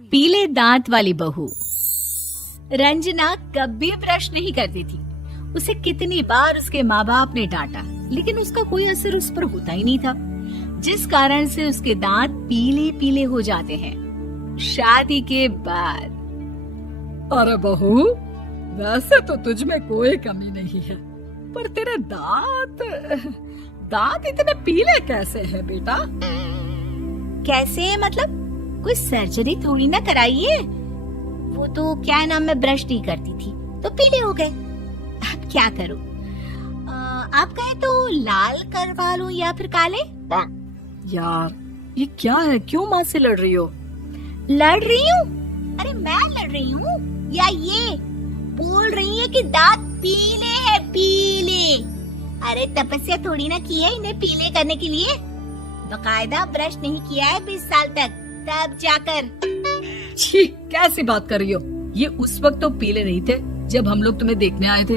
पीले दांत वाली बहू। रंजना कभी ब्रश नहीं करती थी। उसे कितनी बार उसके माँ बाप ने डांटा, लेकिन उसका कोई असर उस पर होता ही नहीं था, जिस कारण से उसके दांत पीले पीले हो जाते हैं। शादी के बाद। अरे बहू, वैसे तो तुझ में कोई कमी नहीं है, पर तेरे दांत इतने पीले कैसे हैं बेटा? कैसे मतलब? कोई सर्जरी थोड़ी ना कराइए। वो तो क्या नाम, मैं ब्रश नहीं करती थी तो पीले हो गए। अब क्या करूं? आप कहें तो लाल करवा लूं या फिर काले? यार ये क्या है, क्यों माँ से लड़ रही हो? लड़ रही हूँ? अरे मैं लड़ रही हूँ या ये बोल रही है कि दांत पीले हैं, पीले। अरे तपस्या थोड़ी ना की है इन्हें पीले करने के लिए। बकायदा ब्रश नहीं किया है 20 साल तक, तब जाकर। छी, कैसी बात कर रही हो? ये उस वक्त तो पीले नहीं थे जब हम लोग तुम्हें देखने आए थे।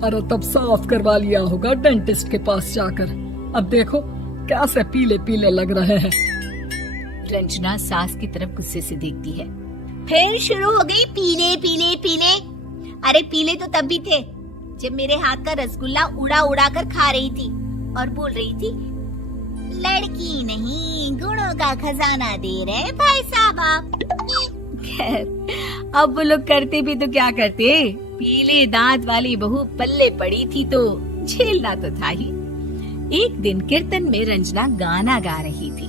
अरे तब साफ करवा लिया होगा डेंटिस्ट के पास जाकर। अब देखो कैसे पीले पीले लग रहे हैं। रंजना सास की तरफ गुस्से से देखती है। फिर शुरू हो गई पीले पीले पीले। अरे पीले तो तब भी थे जब मेरे हाथ का रसगुल्ला उड़ा उड़ा कर खा रही थी और बोल रही थी, लड़की नहीं गुणों का खजाना दे रहे भाई साहब आप। खैर अब वो लोग करते भी तो क्या करते, पीले दांत वाली बहू पल्ले पड़ी थी तो झेलना तो था ही। एक दिन कीर्तन में रंजना गाना गा रही थी।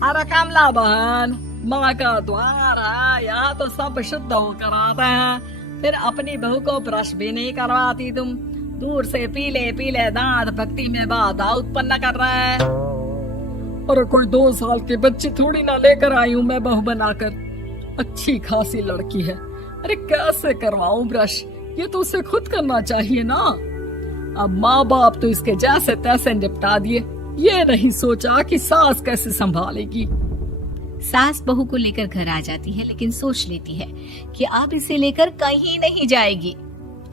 अरे कमला बहन, माँ का द्वार है, यहाँ तो सब शुद्ध होकर आते हैं, फिर अपनी बहू को ब्रश भी नहीं करवाती तुम। दूर से पीले पीले दांत भक्ति में बाधा उत्पन्न कर रहे हैं। और कोई 2 साल के बच्चे थोड़ी ना लेकर आई हूँ मैं बहू बनाकर। अच्छी खासी लड़की है, अरे कैसे करवाऊं ब्रश? ये तो उसे खुद करना चाहिए ना। अब माँ बाप तो इसके जैसे तैसे निपटा दिए, ये नहीं सोचा कि सास कैसे संभालेगी। सास बहू को लेकर घर आ जाती है, लेकिन सोच लेती है कि अब इसे लेकर कहीं नहीं जाएगी।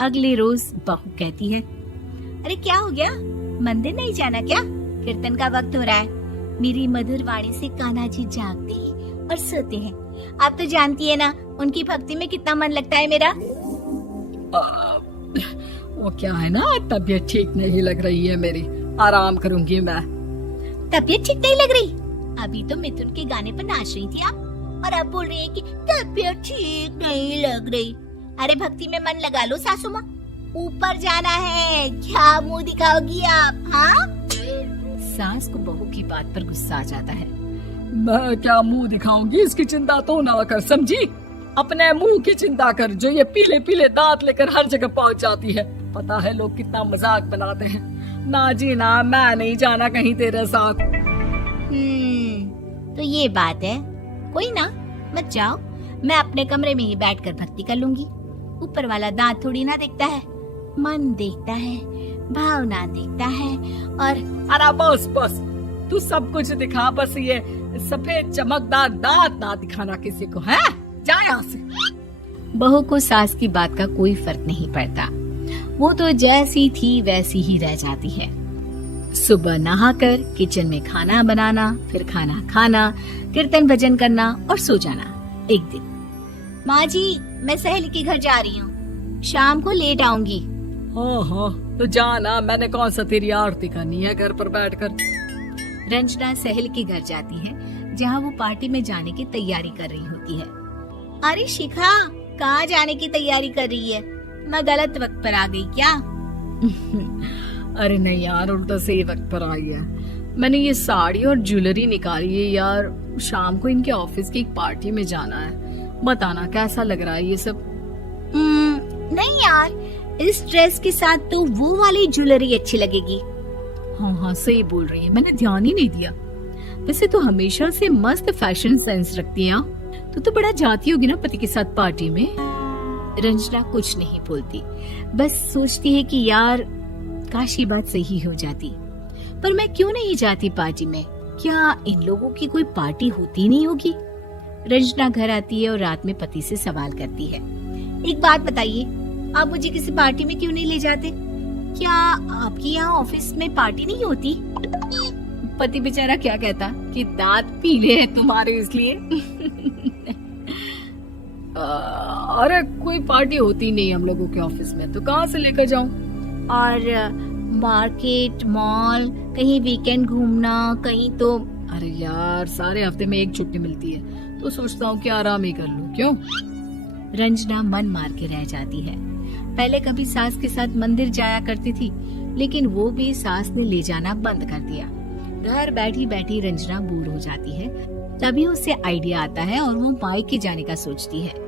अगले रोज बहू कहती है, अरे क्या हो गया, मंदिर नहीं जाना क्या? कीर्तन का वक्त हो रहा है। मेरी मधुर वाणी से कान्हा जी जागते और सोते हैं। आप तो जानती है ना उनकी भक्ति में कितना मन लगता है मेरा। वो क्या है ना, तबीयत ठीक नहीं लग रही है मेरी, आराम करूंगी मैं। तबीयत ठीक नहीं लग रही? अभी तो मिथुन के गाने पर नाच रही थी आप, और अब बोल रही है कि तबीयत ठीक नहीं लग रही। अरे भक्ति में मन लगा लो सासू माँ, ऊपर जाना है, क्या मुंह दिखाओगी आप? हाँ? सास को बहू की बात पर गुस्सा आ जाता है। मैं क्या मुंह दिखाऊंगी, इसकी चिंता तो ना कर, समझी? अपने मुंह की चिंता कर, जो ये पीले पीले दांत लेकर हर जगह पहुंच जाती है। पता है लोग कितना मजाक बनाते हैं। ना जी ना, मैं नहीं जाना कहीं तेरे साथ। तो ये बात है, कोई ना, मत जाओ, मैं अपने कमरे में ही बैठकर भक्ति कर लूंगी। ऊपर वाला दांत थोड़ी ना देखता है, मन देखता है, भावना देखता है। और अरे बस बस, तू सब कुछ दिखा, बस ये सफेद चमकदार दांत ना दिखाना किसी को, है? जा यहाँ से। बहू को सास की बात का कोई फर्क नहीं पड़ता, वो तो जैसी थी वैसी ही रह जाती है। सुबह नहाकर किचन में खाना बनाना, फिर खाना खाना, कीर्तन भजन करना और सो जाना। एक दिन, माँ जी मैं सहेली के घर जा रही हूँ, शाम को लेट आऊंगी। हाँ, तो जाना, मैंने कौन सा तेरी आरती करनी है घर पर बैठकर। रंजना सहेली के घर जाती है, जहाँ वो पार्टी में जाने की तैयारी कर रही होती है। अरे शिखा, कहाँ जाने की तैयारी कर रही है? मैं गलत वक्त पर आ गई क्या? अरे नहीं यार, उल्टा सही वक्त पर आई है। मैंने ये साड़ी और ज्वेलरी निकाली है यार, शाम को इनके ऑफिस की एक पार्टी में जाना है। बताना कैसा लग रहा है ये सब? नहीं यार, इस ड्रेस के साथ तो वो वाली ज्वेलरी अच्छी लगेगी। हाँ सही बोल रही है, मैंने ध्यान ही नहीं दिया। वैसे तो हमेशा से मस्त फैशन सेंस रखती है। तो बड़ा जाती होगी ना पति के साथ पार्टी में। रंजना कुछ नहीं बोलती, बस सोचती है कि यार काश ये बात सही हो जाती, पर मैं क्यों नहीं जाती पार्टी में? क्या इन लोगों की कोई पार्टी होती नहीं होगी? रंजना घर आती है और रात में पति से सवाल करती है, एक बात बताइए, आप मुझे किसी पार्टी में क्यों नहीं ले जाते? क्या आपके यहाँ ऑफिस में पार्टी नहीं होती? पति बेचारा क्या कहता कि दांत पीले हैं तुम्हारे इसलिए। अरे कोई पार्टी होती नहीं हम लोगों के ऑफिस में, तो कहाँ से लेकर जाऊं? और मार्केट, मॉल, कहीं वीकेंड घूमना, कहीं तो। अरे यार सारे हफ्ते में एक छुट्टी मिलती है, तो सोचता हूँ कि आराम ही कर लूं। क्यों? रंजना मन मार के रह जाती है। पहले कभी सास के साथ मंदिर जाया करती थी, लेकिन वो भी सास ने ले जाना बंद कर दिया। घर बैठी बैठी रंजना बोर हो जाती है। तभी उसे आइडिया आता है और वो मायके जाने का सोचती है।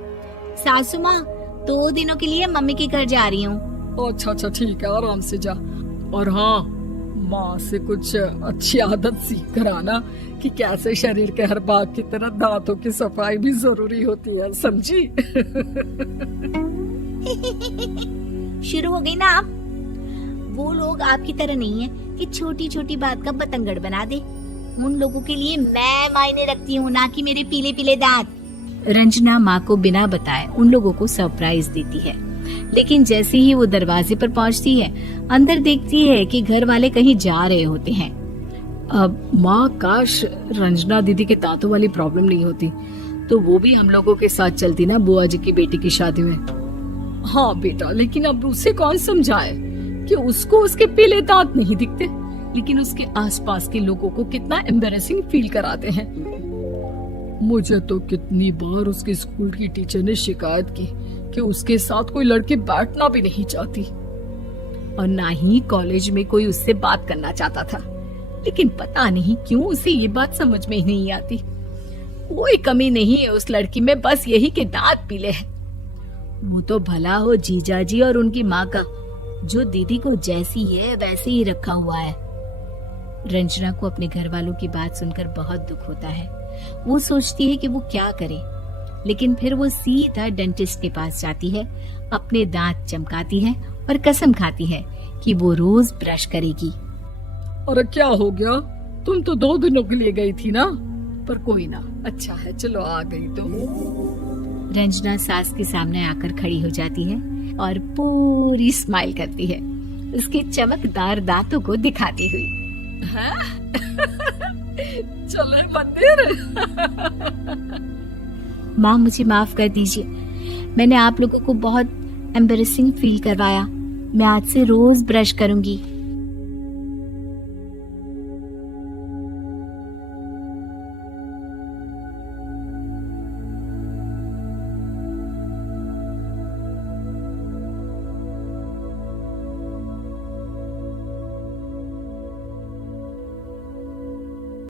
सासू माँ, 2 दिनों के लिए मम्मी के घर जा रही हूँ। अच्छा ठीक है, आराम से जा। और हाँ, माँ से कुछ अच्छी आदत सीख कर आना कि कैसे शरीर के हर भाग की तरह दांतों की सफाई भी जरूरी होती है, समझी? शुरू हो गई ना आप। वो लोग आपकी तरह नहीं है कि छोटी छोटी बात का बतंगड़ बना दे। उन लोगों के लिए मैं मायने रखती हूँ, ना कि मेरे पीले पीले दांत। रंजना माँ को बिना बताए उन लोगों को सरप्राइज देती है, लेकिन जैसे ही वो दरवाजे पर पहुँचती है, अंदर देखती है कि घर वाले कहीं जा रहे होते हैं। अब माँ, काश रंजना दीदी के दांतों वाली प्रॉब्लम नहीं होती, तो वो भी हम लोगों के साथ चलती ना बुआ जी की बेटी की शादी में। हाँ बेटा, लेकिन अब उसे कौन समझाए कि उसको उसके पीले दांत नहीं दिखते, लेकिन उसके आसपास के लोगों को कितना एम्बैरेसिंग फील कराते हैं। मुझे तो कितनी बार उसके स्कूल की टीचर ने शिकायत की कि उसके साथ कोई लड़की बैठना भी नहीं चाहती, और ना ही कॉलेज में कोई उससे बात करना चाहता था। लेकिन पता नहीं क्यों उसे ये बात समझ में ही नहीं आती। कोई कमी नहीं है उस लड़की में, बस यही कि दांत पीले हैं। वो तो भला हो जीजा जी और उनकी माँ का, जो दीदी को जैसी है वैसे ही रखा हुआ है। रंजना को अपने घर वालों की बात सुनकर बहुत दुख होता है। वो सोचती है कि वो क्या करे, लेकिन फिर वो सीधा डेंटिस्ट के पास जाती है, अपने दांत चमकाती है और कसम खाती है कि वो रोज ब्रश करेगी। अरे क्या हो गया? तुम तो 2 दिनों के लिए गई थी ना। पर कोई ना, अच्छा है, चलो आ गई तो। रंजना सास के सामने आकर खड़ी हो जाती है और पूरी स्माइल करती है, उसके चमकदार दांतों को दिखाती हुई। चले मंदिर। माँ, मुझे माफ कर दीजिए, मैंने आप लोगों को बहुत एम्बैरेसिंग फील करवाया। मैं आज से रोज ब्रश करूंगी।